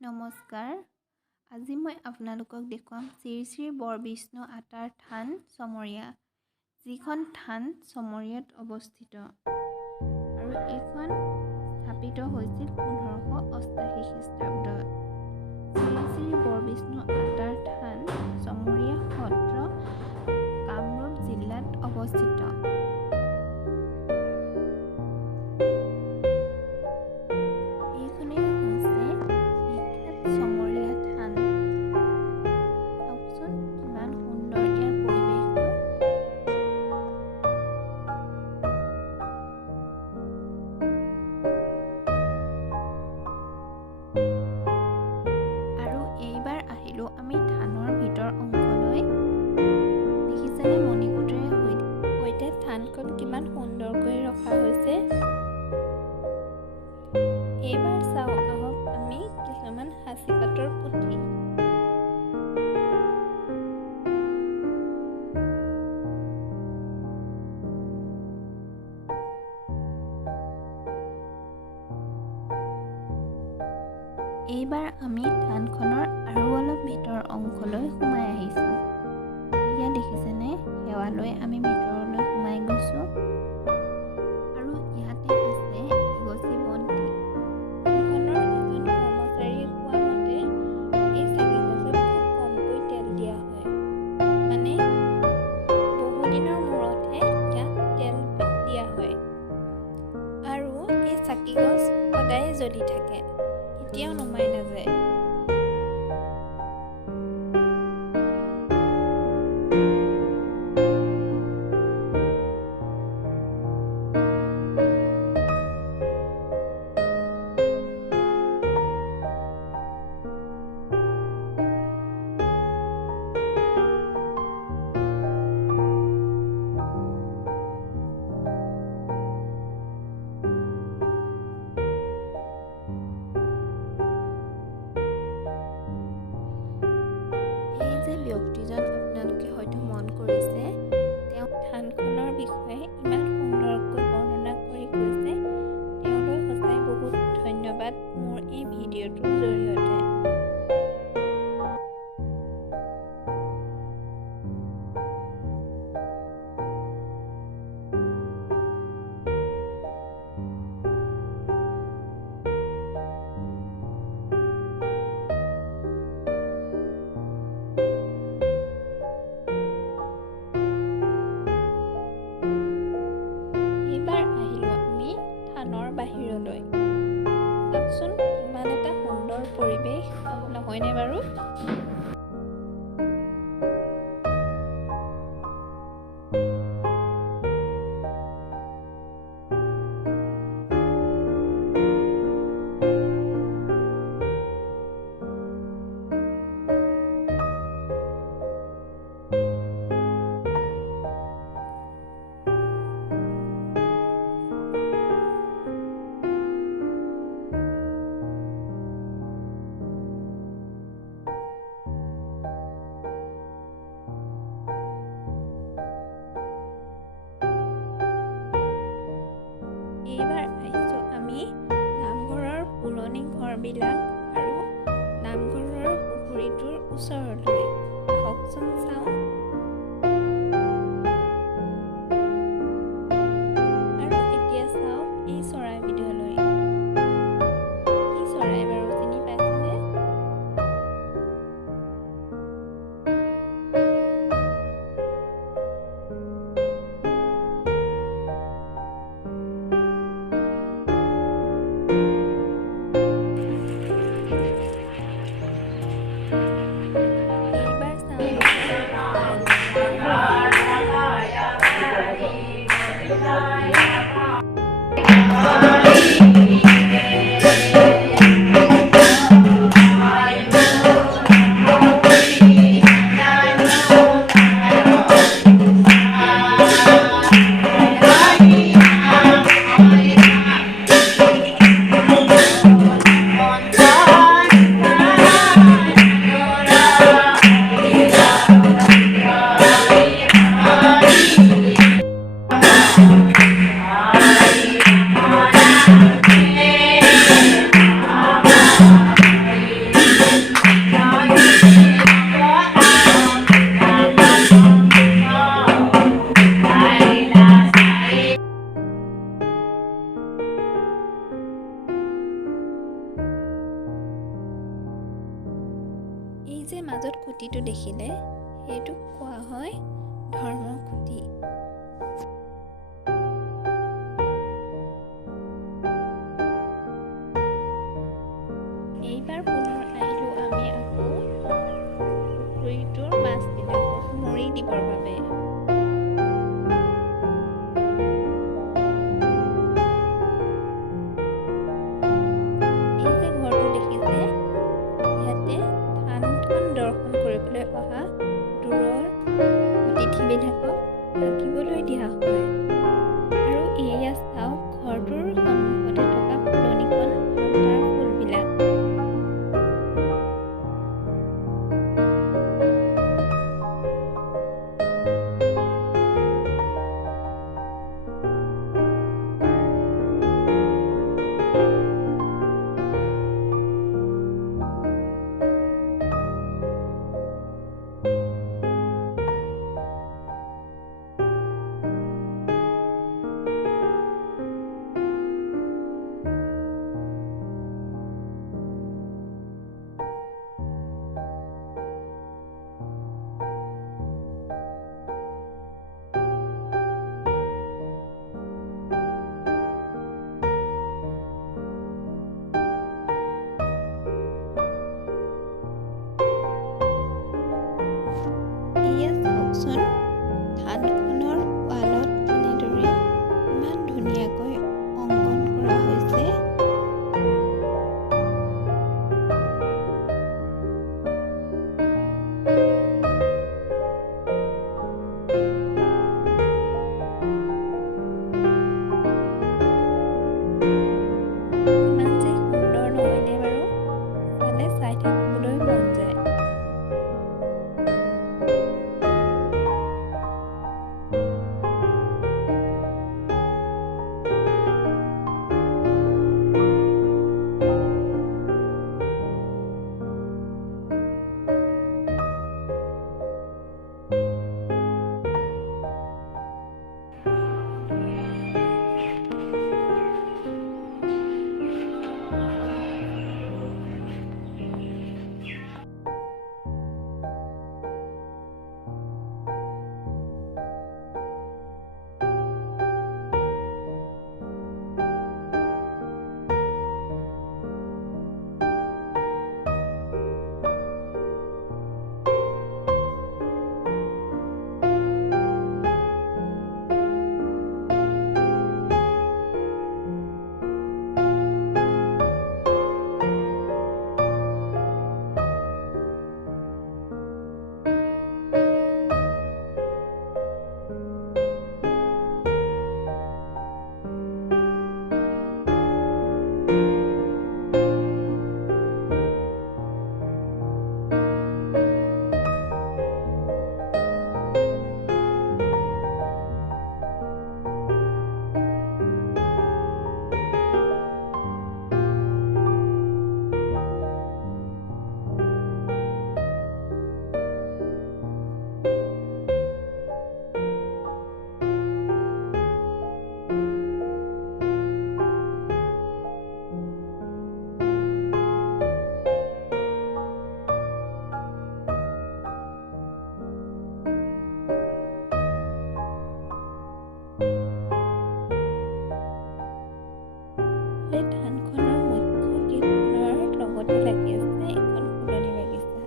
নমস্কাৰ। আজি মই আপোনালোকক দেখুৱাম শ্ৰী শ্ৰী বৰবিষ্ণু আটাৰ থান চমৰীয়া, যিখন থান চমৰীয়াত অৱস্থিত আৰু এইখন স্থাপিত হৈছিল 1588 খ্ৰীষ্টাব্দত। শ্ৰী শ্ৰী বৰবিষ্ণু আটাৰ থান চমৰীয়া সত্ৰ কামৰূপ জিলাত অৱস্থিত। আমি থানৰ ভিতৰ অংশলৈ দেখিছেনে মণিকূটেৰে সৈতে থানখন কিমান সুন্দৰকৈ ৰখা হৈছে। এইবাৰ চাওঁ আহক আমি কিছুমান সাঁচিপাতৰ পুথি। এইবাৰ আমি থানখনৰ আৰু অলপ ভিতৰ অংশলৈ সোমাই আহিছোঁ। এয়া দেখিছেনে, সেৱালৈ আমি ভিতৰলৈ সোমাই গৈছোঁ আৰু ইয়াতে আছে এগছি বন্তি। থানখনৰ এজন কৰ্মচাৰীয়ে কোৱা মতে এই চাকি গছত খুব কমকৈ তেল দিয়া হয়, মানে বহুদিনৰ মূৰতহে ইয়াত তেল দিয়া হয় আৰু এই চাকি গছ সদায়ে জ্বলি থাকে, কেতিয়াও নুমাই নাযায়। ব্যক্তিজন আপোনালোকে হয়তো মন কৰিছে, তেওঁ থানখনৰ বিষয়ে ইমান সুন্দৰকৈ বৰ্ণনা কৰি কৈছে। তেওঁলৈ সঁচাই বহুত ধন্যবাদ মোৰ এই ভিডিঅ'টোৰ জৰিয়তে। বাহিৰলৈ চাওকচোন, কিমান এটা সুন্দৰ পৰিৱেশ, নহয়নে বাৰু? এইবাৰ আহিছোঁ আমি নামঘৰৰ পুৰণি ঘৰবিলাক আৰু নামঘৰৰ পুখুৰীটোৰ ওচৰলৈ। আহকচোন চাওঁ। আৰু এতিয়া চাওক এই চৰাইবিধলৈ। কি চৰাই বাৰু, চিনি পাইছেনে? মাজত খুঁটিটো দেখিলে সেইটোক কোৱা হয় ধৰ্মৰ খুঁটি। এইবাৰ পুনৰ আহিলোঁ আমি আকৌ পুখুৰীটোৰ মাছবিলাকক মৰি দিবৰ বাবে। এই যে ঘৰটো দেখিছে, ইয়াতে থানখন দৰ্শন কৰিবলৈ অহা দূৰৰ অতিথিবিলাকক থাকিবলৈ দিয়া হয়। আৰু এয়া চাওক ঘৰটোৰ সন্মুখতে থকা ফুলনিখন আৰু তাৰ ফুলবিলাক। এয়া চাওকচোন থানখনৰ ৱালত কেনেদৰে ইমান ধুনীয়াকৈ অংকন কৰা হৈছে। ইমান যে সুন্দৰ নহয়নে বাৰু? চালে চাই থাকিবলৈ মন যায়। থানখনৰ মুখ্য গেটখনৰ লগতে লাগি আছে এখন ফুলনি বাগিচা।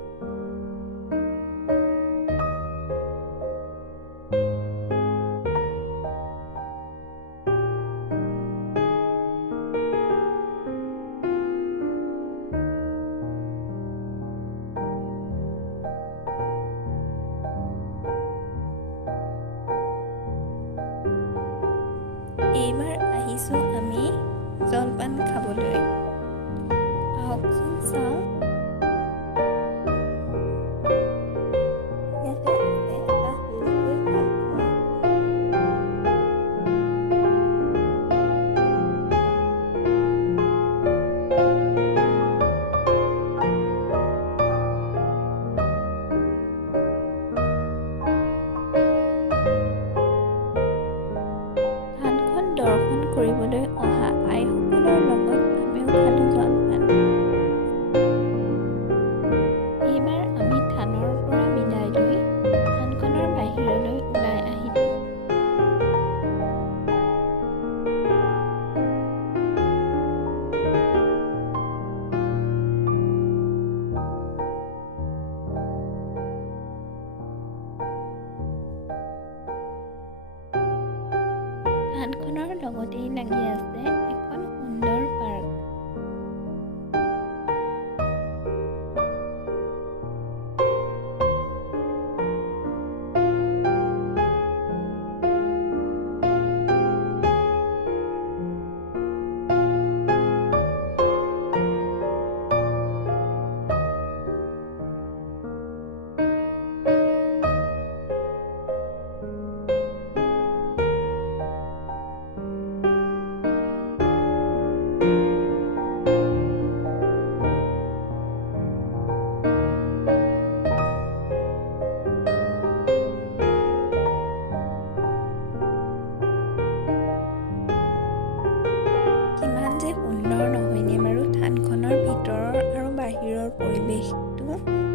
এইবাৰ আহিছোঁ আমি জলপান খাবলৈ। পৰিৱেশটো